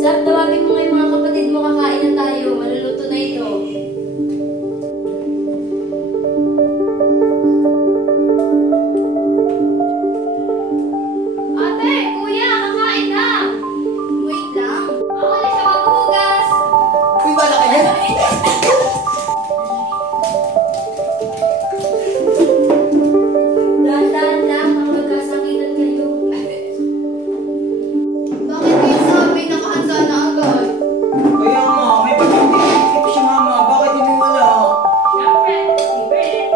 Sab, tawagin mo nga yung mga kapatid mo, kakain na tayo. Maluluto na ito. Ate, kuya, kakain na! Wait lang. Ako na siya maghugas. Uy, bala ka yan! Dahan-dahan lang, mga magkasakitan kayo. Bakit kayo sabi nakahanda na agad? Kaya nga, may pagkakitip si mama. Bakit hindi wala? Siyempre, favorite.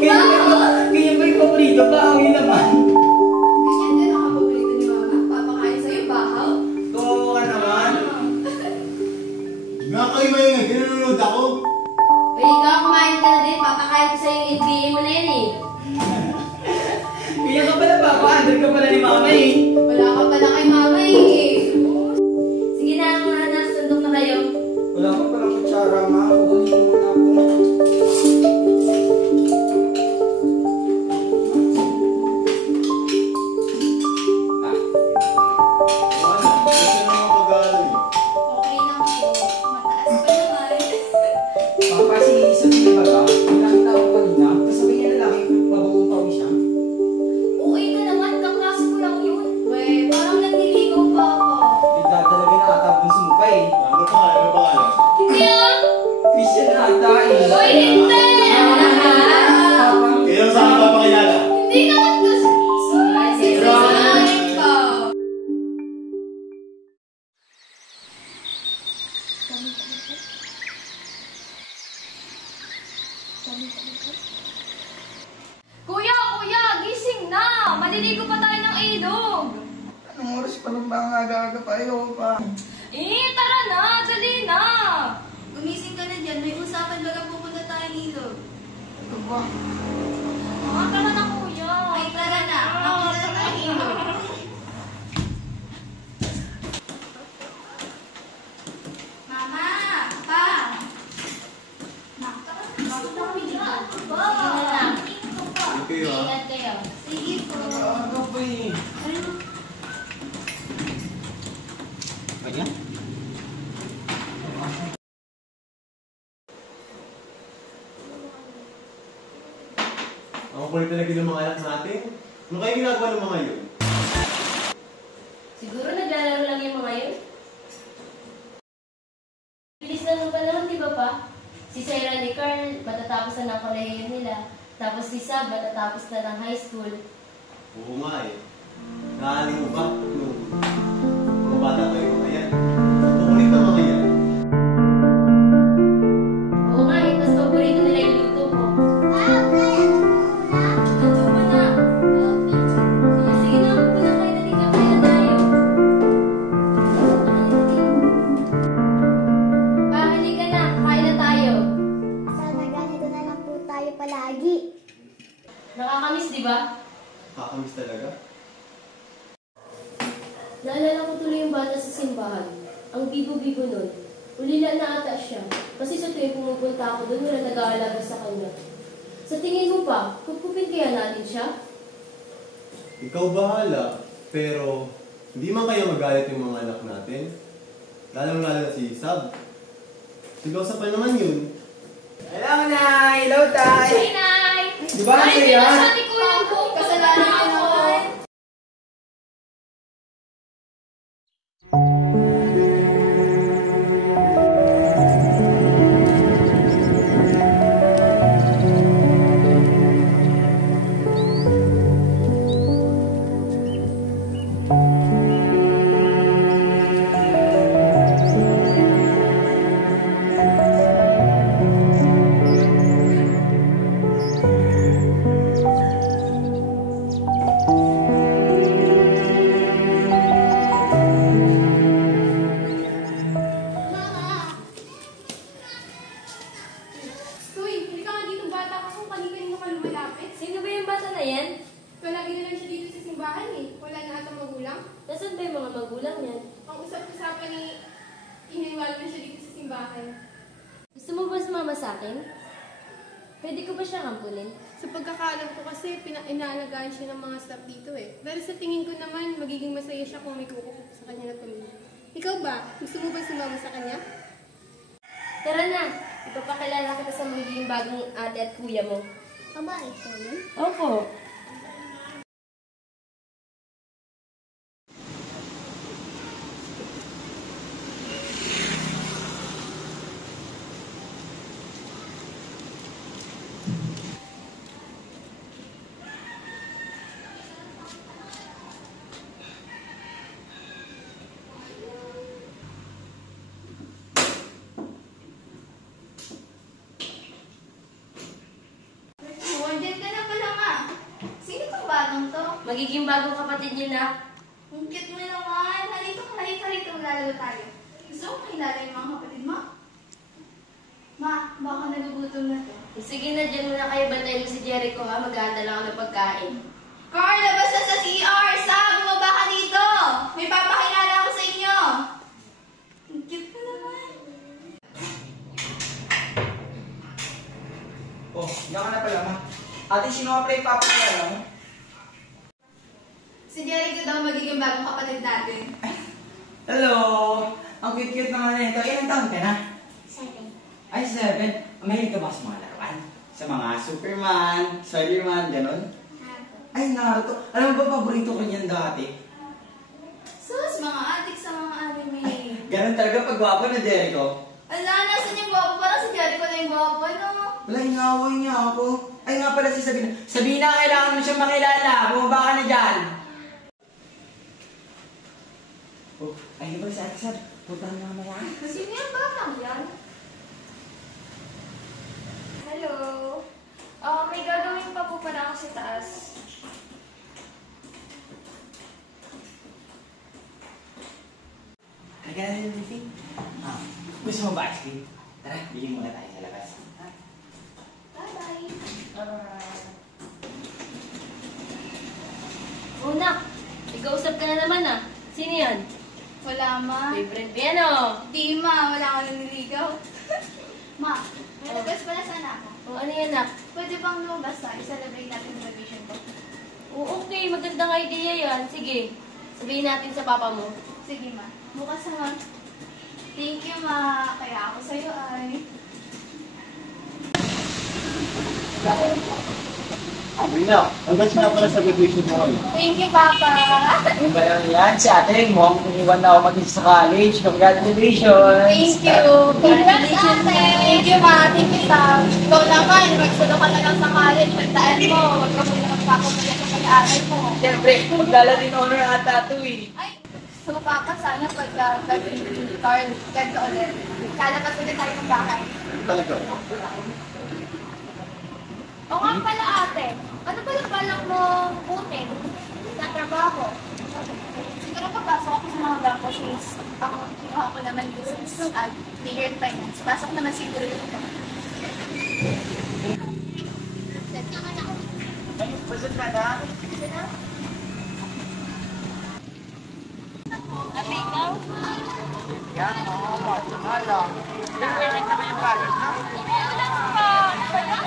Kaya ba yung paborito? Bahawi naman. Ganyan din ang paborito ni Mama. Papakain sa'yo bahaw. Kawawa ka naman. Nga kayo maingay, ginunod ako. Uy, ikaw kumain ka na din. Papakain ko sa'yo yung NBA mo na yan eh. Kaya ka pala, papa. Andal ka pala ni mama eh. Wala ka pala kay Mama eh. Sige na mga anak, sundok na kayo. Wala ka pala kutsara, ma. Kukunin mo na ako. Ano? Gusto na mga pag-aaral eh. Okay lang po. Mataas pa naman. Papa, si Sophie ba ba? May nakita ko kanina. Tapos sabi niya lalaki, mabuong pawi siya. Uy ka naman, kaklase ko lang yun. Weh, parang nanliligaw pa ako. Nagdadalagay na ata kung sumpa eh. Ano pa nga? Ano pangalan? Hindi ah! Christian na ata eh. Uy, hindi! Papa, Kailan sa akin papakilala? Hindi naman kasi. Sinungaling pa. Kuya, kuya, gising na! Maliligo pa tayo ng ilog. anong oras pa lang ba ang aga-aga pa? Ayaw pa. Tara na, dali na! Gumising ka na dyan. May usapan baga pupunta tayo ng ilog. Ito ba? Tara na kuya. Ay, tara na. Makita na tayo ng ilog. Mama! Pa! Bakit na kami dyan? Sige na lang. Ano kayo ha? Ingat kayo. Sige po. Aga pa eh. Kaya? Ang kulit talaga ng mga anak natin. Ano kayo ginagawa ng mga yun? Siguro naglalaro lang yung mga yun. Bilis na ng panahon, di ba pa? Si Sarah ni Carl, matatapos na ng kolehiyo nila. Tapos si Sab, matatapos na ng high school. Oo nga eh. Naaling mo ba? Nung mga bata kayo mga yan. Ang kulit ng mga yan. Oo nga eh, mas paborito nila yung luto ko. Ano ba na? Sige na, pupunta kayo na din kakain na tayo. Pa, halika na, kakain na tayo. Sana ganito na lang po tayo palagi. Nakakamiss, di ba? Kakamiss talaga. Naalala ko tuloy yung bata sa simbahan. Ang bibo-bibo nun. Ulila na ata siya. Kasi sa tuwing pumupunta ako doon, wala nag-aalaga sa kanya. Sa tingin mo pa, kukupin kaya natin siya? Ikaw bahala. Pero hindi man kaya magalit yung mga anak natin. Lalong-lalo na si Sab. Silosa pa naman yun. Hello, Nay! Hello, Tay! Hi, Nay! Di ba ang Ay, saya? pinasa ni Kuya ang buong Kasalanan ko naman. Uy, hindi ka nga dito bata ka kung kanina ka lumalapit. Sino ba yung bata na yan? Palagi na lang siya dito sa simbahan eh. Wala na atang magulang. Nasaan ba yung mga magulang niyan? Ang usap-usapan ni iniwala na siya dito sa simbahan. Gusto mo ba sumama sa akin? Pwede ko ba siyang ampunin? Sa pagkakaalam ko kasi, inaalagaan siya ng mga staff dito eh. Pero sa tingin ko naman, magiging masaya siya kung may kukuha sa kanya na pamilya. Ikaw ba? Gusto mo ba sumama sa kanya? Tara na, ipapakilala kita sa magiging bagong ate at kuya mo. Aba, ito yun. Opo. Oh, andyan ka na pala, ma. Sino tong batang to? Magiging bagong kapatid niyo na. Ang cute mo naman. Halika rito. Maglalaro tayo. Gusto mo kilala yung mga kapatid mo? Ma, baka nagugutom na to. Sige na, dyan muna kayo. Bantayin mo si Jericho ha. Mag-aanda lang ako ng pagkain. Carl, labas na sa CR! Sam, bumaba ka dito! May papakilala ako sa inyo! Ang cute mo naman. Oh, yan ka na pala, ma. Ate, sino ka pala ipapakilala mo? Si Jericho daw magiging bagong kapatid natin. Hello! Ang cute-cute naman nito. Ilang taon ka na? 7. Ay, 7. Mahilig ka ba sa mga laruan? Sa mga Superman, Spider-Man, ganon? Ay, Naruto. Alam mo ba, paborito ko niyan dati? Sus, mga adik sa mga anime. Ganon talaga pag gwapo na Jericho. Ala, nasan yung gwapo? Parang si Jericho na yung gwapo, no? Wala, inaway niya ako. Ay nga pala si Sabina. Sabina, kailangan mo siyang makilala. Bumaba ka na dyan. Oh, ay ba si Ate Sab? Puntahan na mamaya. Sino yung batang yan? Hello. May gagawin pa po pala ako sa taas. Halika na rin, Luffy. Gusto mo ba ice cream? Tara, bili muna tayo sa labas. Bye-bye. Una, ikausap ka na naman ah. Sino yan? Wala, ma. Favorite mo yan oh. Di, ma. Wala ka naniligaw. Ma, may request pala sana ako. O ano yan ah? Pwede bang lumabas tayo? Celebrate natin yung graduation ko. O okay, magandang idea yan. Sige, sabihin natin sa papa mo. Sige, ma. Bukas naman. Thank you, ma. Kaya ako sa'yo ay... Sabrina, hanggang na pala sa graduation mo kayo. Thank you, Papa. Ano ba yan? Si ate, mukhang iniwan na ako mag sa college. Congratulations! Thank you. Congratulations, Thank you, ma. Thank you, Sam. Ikaw naman, magsulo ka na lang sa college. Pagtaan mo. Huwag ka muna magpapamulit sa pag-aaral mo. Siyempre, maglaladin honor ata ito eh. Ay, so Papa, sana pag Carl, ganito ulit. Lalabas ulit tayo ng bahay. Talaga? O nga pala, ate. Ano pala balak mo butin sa trabaho? Siguro papasok ako sa mga banko since ako naman business at figure finance. Pasok naman siguro dito. Set naman ako. Ay, pasok ka na. Ate, ikaw? Yan, oo, mahala. Nag-perfect naman yung college, no? Wala pa. Wala?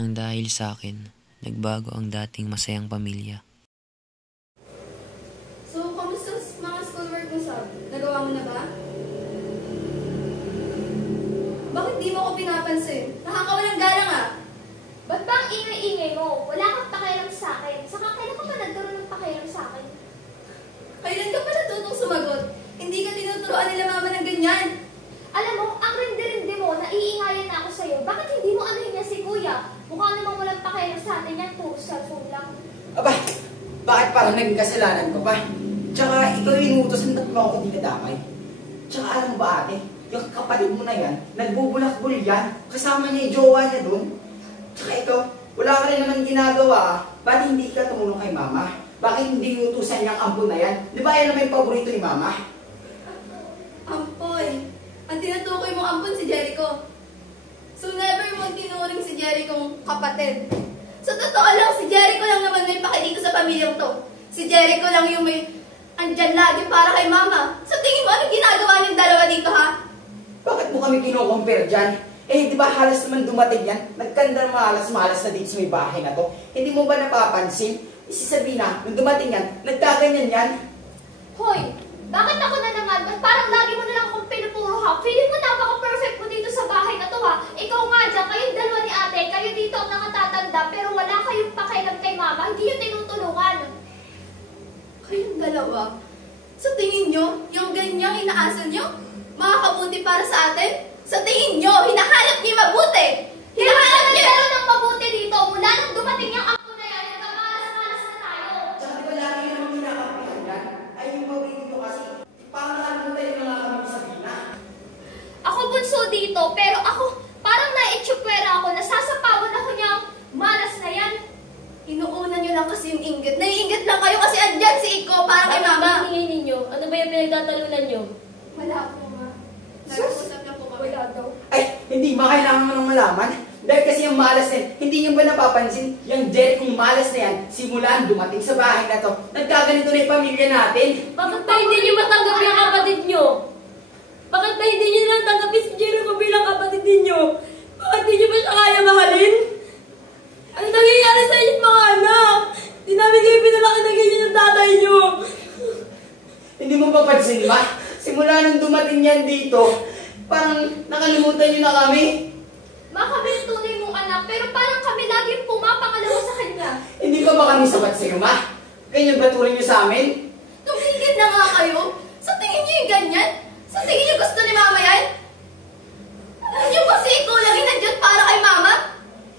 nang dahil sa akin, nagbago ang dating masayang pamilya. So, kamusta mga schoolwork mo, Sab? Nagawa mo na ba? Bakit di mo ako pinapansin? Nakakawalang galang ah! Ba't ba ang ingay-ingay mo? Wala kang pakialam sa akin. Saka kailan ka pa nagkaroon ng pakialam sa akin? Kailan ka pa natutong sumagot? Hindi ka tinuturuan nila mama ng ganyan. Alam mo, ang rindi-rindi mo, naiingayan na ako sa'yo. Bakit hindi mo anuhin niya si Kuya? Mukha namang walang pakialam sa atin yan, puro cellphone lang. Aba, bakit parang naging kasalanan ko pa? Tsaka ikaw yung inuutosan, ba't mo ako di nadamay? Tsaka alam mo ba ate, yung kapatid mo na yan, nagbubulakbul yan, kasama niya yung jowa niya dun. Tsaka ikaw, wala ka rin naman ginagawa, ba't hindi ka tumulong kay mama? Bakit hindi inutusan niyang ampon na yan? Di ba yan naman yung paborito ni mama? Ampoy! Ang tinutukoy mong ampon si Jericho. So never mo tinuring si Jerichong kapatid. Sa totoo lang, si Jericho lang naman may paki dito sa pamilyang to. Si Jericho lang yung may andyan lagi para kay mama. Sa tingin mo, anong ginagawa niyong dalawa dito, ha? Bakit mo kami kino-compare dyan? Eh, di ba halos naman dumating yan? Nagkandang malas-malas na dito sa may bahay na to. Hindi mo ba napapansin? Si Sabina, nung dumating yan, nagkaganyan yan. Hoy, bakit ako na naman? Ba't parang lagi mo na lang akong pinupuro ha? Feeling mo napaka-perfect mo dito sa bahay na to ha? Ikaw nga dyan, kayong dalawa ni ate, kayo dito ang nakatatanda, pero wala kayong pakialam kay mama, hindi yung tinutulungan. Kayong dalawa? Sa tingin nyo, yung ganyang inaasal nyo, makakabuti para sa atin? Sa tingin nyo, hinahanap niyo mabuti! Hinahanap niyo! Pero ng mabuti dito, mula nung dumating yung ako na yan, nagkamalas-malas na tayo. Tsaka di ba lagi naman kinakapihan yan? Ay, yung paborito nyo kasi, parang nakalimutan yung mga kami sa Sabina. Ako bunso dito, pero ako, parang na-itsupwera ako, nasasapawan ako niyang malas na yan. Inuuna nyo lang kasi yung inggit. Naiinggit lang kayo kasi andyan si Iko para kay mama. Ang hingin ninyo? Ano ba yung pinagtatalunan nyo? Wala po, ma. Nag-usap na po kami. Wala daw. Ay, hindi ba kailangan mo nang malaman? Dahil kasi yung malas na yan, hindi nyo ba napapansin? Yung Jerichong malas na yan, simulan dumating sa bahay na to, nagkaganito na yung pamilya natin. Bakit ba hindi nyo matanggap yung kapatid nyo? Bakit ba hindi nyo lang tanggapin si Jericho bilang kapatid ninyo? Bakit hindi nyo ba siya kaya mahalin? Ano nangyayari sa inyong mga anak? Di namin kayo pinalaki na ganyan yung tatay nyo. Hindi mo papansin ba? Simula nung dumating yan dito, parang nakalimutan nyo na kami. Ma, kami yung tunay mong anak, pero parang kami laging pumapangalawa sa kanya. Hindi pa ba kami sapat sa'yo, ma? Ganyan ba turing nyo sa amin? Tumigil na nga kayo. Sa tingin nyo yung ganyan? Sa tingin nyo gusto ni mama yan? Alam nyo ba si Iko lang inandyan para kay mama?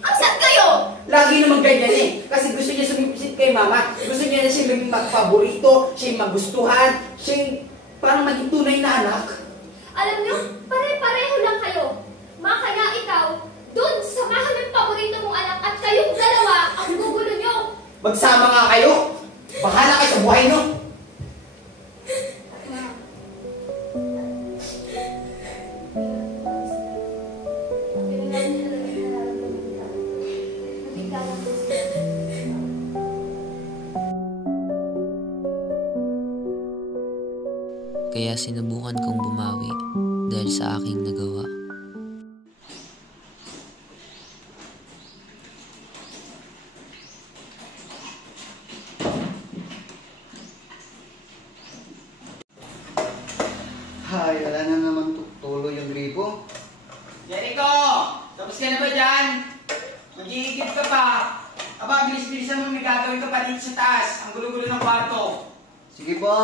Ang sad kayo! Lagi naman ganyan eh. Kasi gusto niya sumipisit kay mama. Gusto niya na siya maging magpaborito, siya yung magustuhan, siya yung parang maging tunay na anak. Alam nyo, pare-pareho lang kayo. Ma, kaya ikaw, dun, samahan mo yung paborito mong anak at kayong dalawa ang gugulo nyo. Magsama nga kayo. Bahala kayo sa buhay nyo. Kaya sinubukan kong bumawi dahil sa aking nagawa. Ay, wala na naman tulo yung gripo. Jericho! Tapos ka na ba dyan? Mag-iigib ka pa. Aba, bilis-bilisan mo, may gagawin ka pa dito sa taas. Ang gulo-gulo ng kwarto. Sige po.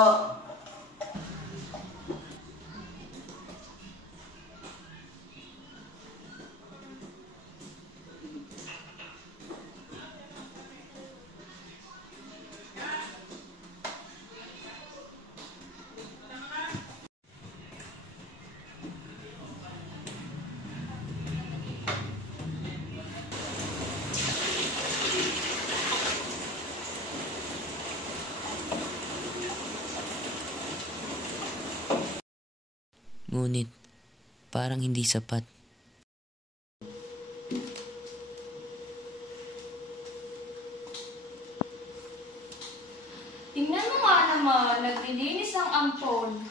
Ngunit, parang hindi sapat. Tingnan mo nga naman, naglilinis ang ampon.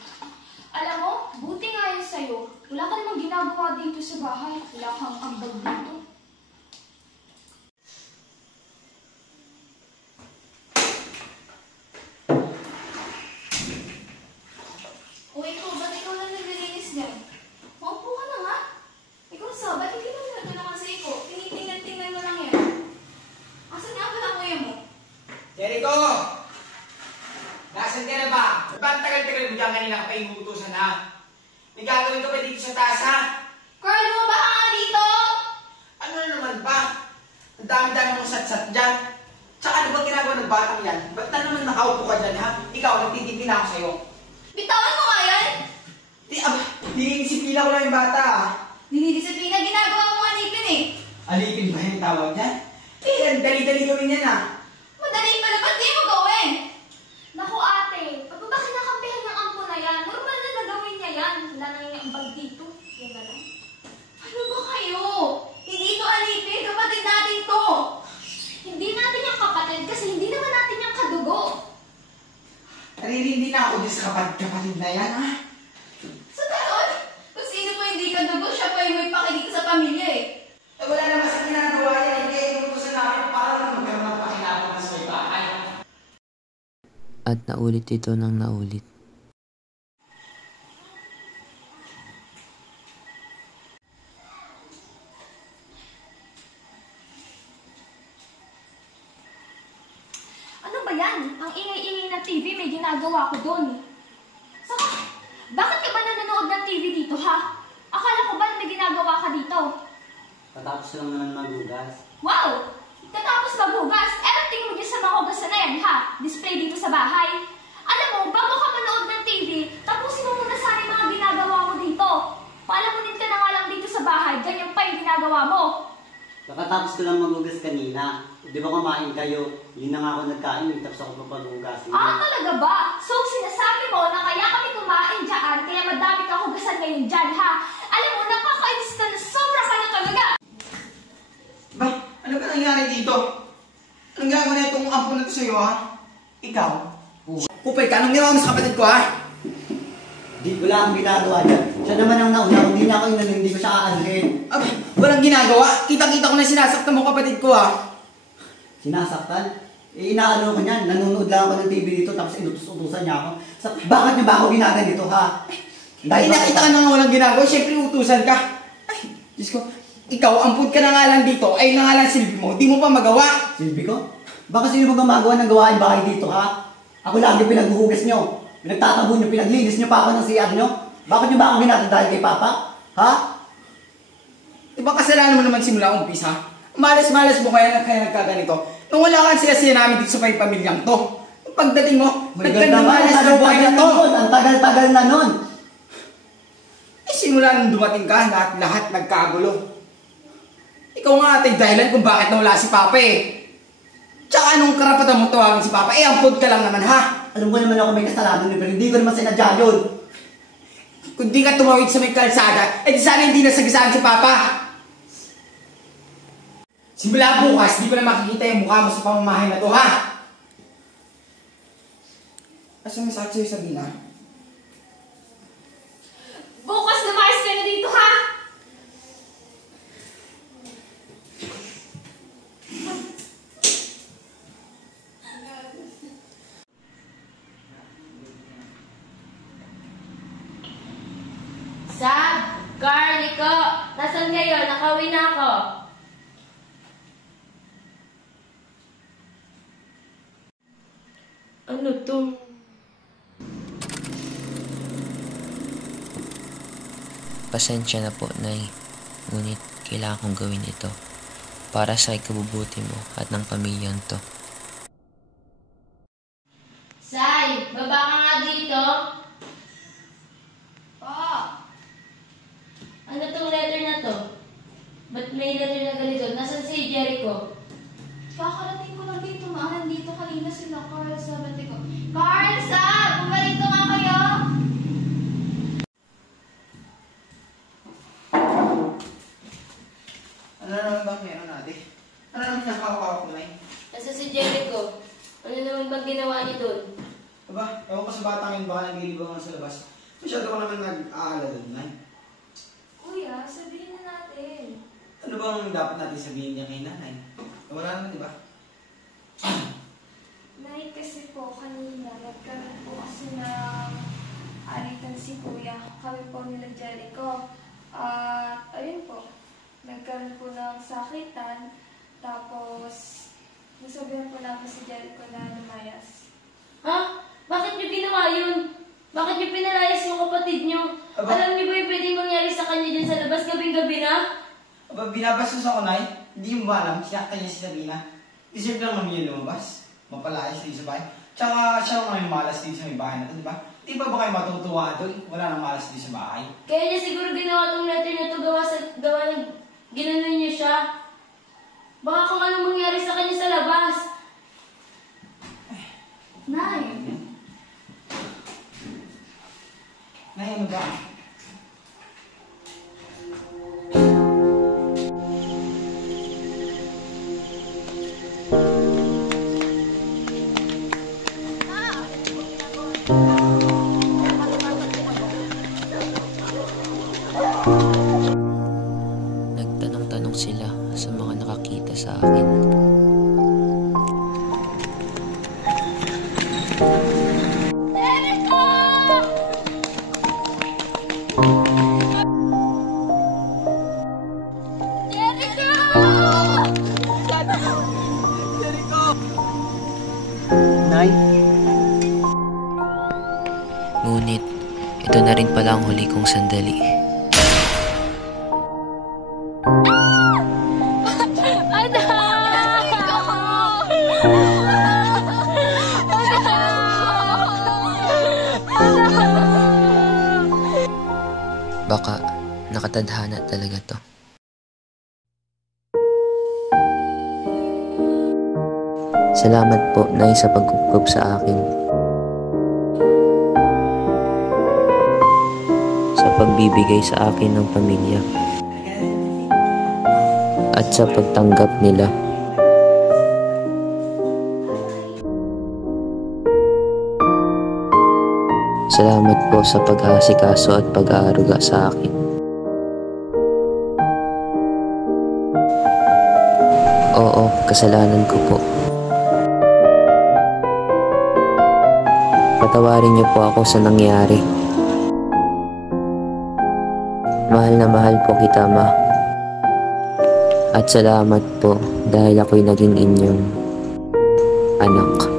Alam mo, buti nga yun sa'yo. Wala ka namang ginagawa dito sa bahay. Wala kang ambag dito. Jericho! Nasaan ka na ba? Ba't ang tagal-tagal mo dyan kanina ka pa inuutosan ha? May gagawin ka ba dito sa taas ha? Carl, bumaba ka nga dito! Ano na naman ba? Ang dami-dami mong sat-sat dyan. Tsaka ano ba ginagawa ng batang yan? Ba't na naman nakaupo ka dyan ha? Ikaw, nagtitigil na ako sa'yo. Bitawan mo nga yan! Dinidisiplina ko lang yung bata ha? Dinidisiplina, ginagawa mo nga Nipin eh! Alipin ba yung tawag niya? Eh, dali-dali gawin yan ha? Madali pala, ba't di mo gawin? Naku ate, pag ba kinakampihan ng ampo na yan? Normal na nagawin niya yan. Wala na yung ambag dito. Yan na lang. Ano ba kayo? Hindi ito alipin, kapatid natin to! Hindi natin yung kapatid kasi hindi naman natin yung kadugo. Naririndi na ako dyan sa kapatid na yan ha? Sa ganon, kung sino po hindi ka dugo, siya pa yung may pakinig sa pamilya eh. Eh wala naman sa ginagawa yan. Kaya inutusan namin para lang magkaroon ng pakinabang sa may bahay. At naulit ito ng naulit. Ano ba yan? Ang ingay-ingay ng TV, may ginagawa ko dun. Saka, bakit ka ba nanonood ng TV dito, ha? Akala ko ba may ginagawa ka dito? Patapos lang naman magugas. Wow! Katapos maghugas, tingin mo dyan sa mga hugasan na yan, ha? Display dito sa bahay. Alam mo, bago ka manood ng TV, tapusin mo muna sana yung mga ginagawa mo dito. Paalamunin ka na nga lang dito sa bahay, ganyan pa yung ginagawa mo. Kakatapos ko lang magugas kanina. Di ba kumain kayo? Yun na nga ako nagkain, tapos ako papag-ugas. Talaga ba? So, sinasabi mo na kaya kami kumain dyan, kaya madami ka hugasan ngayon dyan, ha? Alam mo, nakakainis ka na sobra ka na talaga. Ba? Ano ba nangyari dito? Anong gagawin na itong ampo na ito sa'yo ha? Ikaw? Pupay ka, anong ginawa mo sa kapatid ko ha? Di, wala akong ginagawa dyan. Siya naman ang nauna, kung di na ako yun, hindi ko siya aanhin. Walang ginagawa? Kita-kita ko na sinasaktan mo kapatid ko ha? Sinasaktan? Eh, inaano ko niyan. Nanonood lang ako ng TV dito, tapos inutos-utusan niya ako. Bakit niyo ba ako ginaganito ha? Dahil nakita ka na nga walang ginagawa, syempre utusan ka. Ay, Diyos ko. Ikaw, ampun ka na nga lang dito, ay na nga lang silbi mo, di mo pa magawa. Silbi ko? Baka sino ba gumagawa ng gawain bahay dito ha? Ako lagi pinaghuhugas niyo. Pinagtatabon niyo, pinaglinis niyo pa ako ng CR niyo. Bakit niyo ba ako ginagawa dahil kay Papa? Ha? Diba kasalanan mo naman simula umpisa? Malas-malas mo kaya nagkaganito. Nung wala ka sila namin dito sa pamilyang to. Pagdating mo, nagkandamalas na buhay na to. Ang tagal-tagal na nun. Eh simula nung dumating ka, lahat nagkagulo. Ikaw nga ate dahilan kung bakit nawala si Papa eh. Tsaka anong karapatan mo tawagin si Papa? Eh ampod ka lang naman ha. Alam ko naman ako may kasalanan pero hindi ko naman sinadya yun. Kung di ka tumawid sa may kalsada, eh di sana hindi nasagasaan si Papa. Simula bukas, di ko na makikita yung mukha mo sa pamamahay na to, ha? Asa may sakit sa'yo sabihin, ha? Bukas lumayas ka na dito, ha? Sab, Carl, Nico, nasan kayo? Nakauwi na ako. Ano to? Pasensya na po, Nay. Ngunit kailangan kong gawin ito para sa ikabubuti mo at ng pamilyang to. Sai, baba ka nga dito. Ano tong letter na to? Ba't may letter na ganito? Nasaan si Jericho? Kakarating ko lang dito, dito kanina sila, Carl. Sabi ko, Carl, Sab, bumalik nga kayo. Ano naman ba meron natin? Ano naman nakakawak mo na yun? Nasaan si Jericho? Ano naman bang ginawa niyo doon? Aba, ewan ko sa batang yun, baka naglilibangan sa labas. Masyado ka naman nag-aalala doon, Nay. Kuya, sabihin na natin. Ano bang dapat natin sabihin niya kay nanay? Wala naman, di ba? Nay, kasi po kanina, nagkaroon po kasi ng alitan si Kuya. Kami po nila Jericho. At ayun po, nagkaroon po ng sakitan. Tapos, nasabihan po namin si Jericho na gabing gabi na? Aba, binabastos ako, Nay. Hindi mo ba alam, sinaktan niya si Sabrina. Deserve lang naman yun lumabas. Mapalayas dito sa bahay. Tsaka siya lang may malas dito sa may bahay na ito, di ba? Di ba ba kayo matutuwa doon? Wala nang malas dito sa bahay. Kaya niya siguro ginawa tong letter na to gawa ng ginanon niya siya. Baka kung anong mangyari sa kanya sa labas. Nay, Nay, ano ba? Nagtanong-tanong sila sa mga nakakita sa akin. Jericho! Nay, Ngunit, ito na rin pala ang huli kong sandali. Baka nakatadhana talaga to. Salamat po, Nay, sa pagkukup sa akin. Sa pagbibigay sa akin ng pamilya. At sa pagtanggap nila. Salamat po sa pag-aasikaso at pag-aaruga sa akin. Oo, kasalanan ko po. Patawarin niyo po ako sa nangyari. Mahal na mahal po kita, Ma. At salamat po dahil ako'y naging inyong anak.